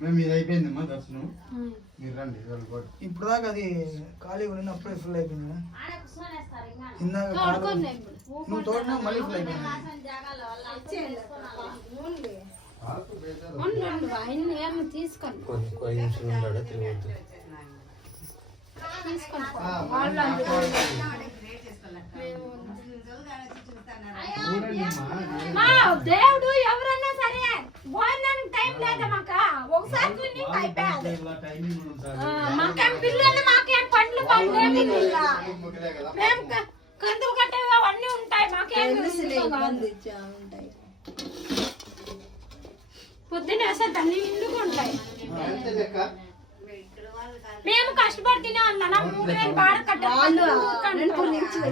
మేము ఇది అయిపోయిందమ్మా దర్శనం. మీరు రండి. ఇప్పుడు దాకా అది ఖాళీ ఉండి అప్పుడే ఫుల్ అయిపోయింది. ఇందాక నువ్వు తోడినా మళ్ళీ ఫుల్ అయిపోయింది. దేవుడు ఎవరన్నా సరే భోజనానికి టైం లేదా మాకు ఒకసారి మాకేం పిల్లలు మాకేం పండ్లు పండ్లు మేము కందులు కట్టేవి అవన్నీ ఉంటాయి. మాకేం పొద్దున్న వేసే తల్లి నిండుగా ఉంటాయి. మేము కష్టపడి తినే వాళ్ళం. 3000 బాడ కట్టాలి.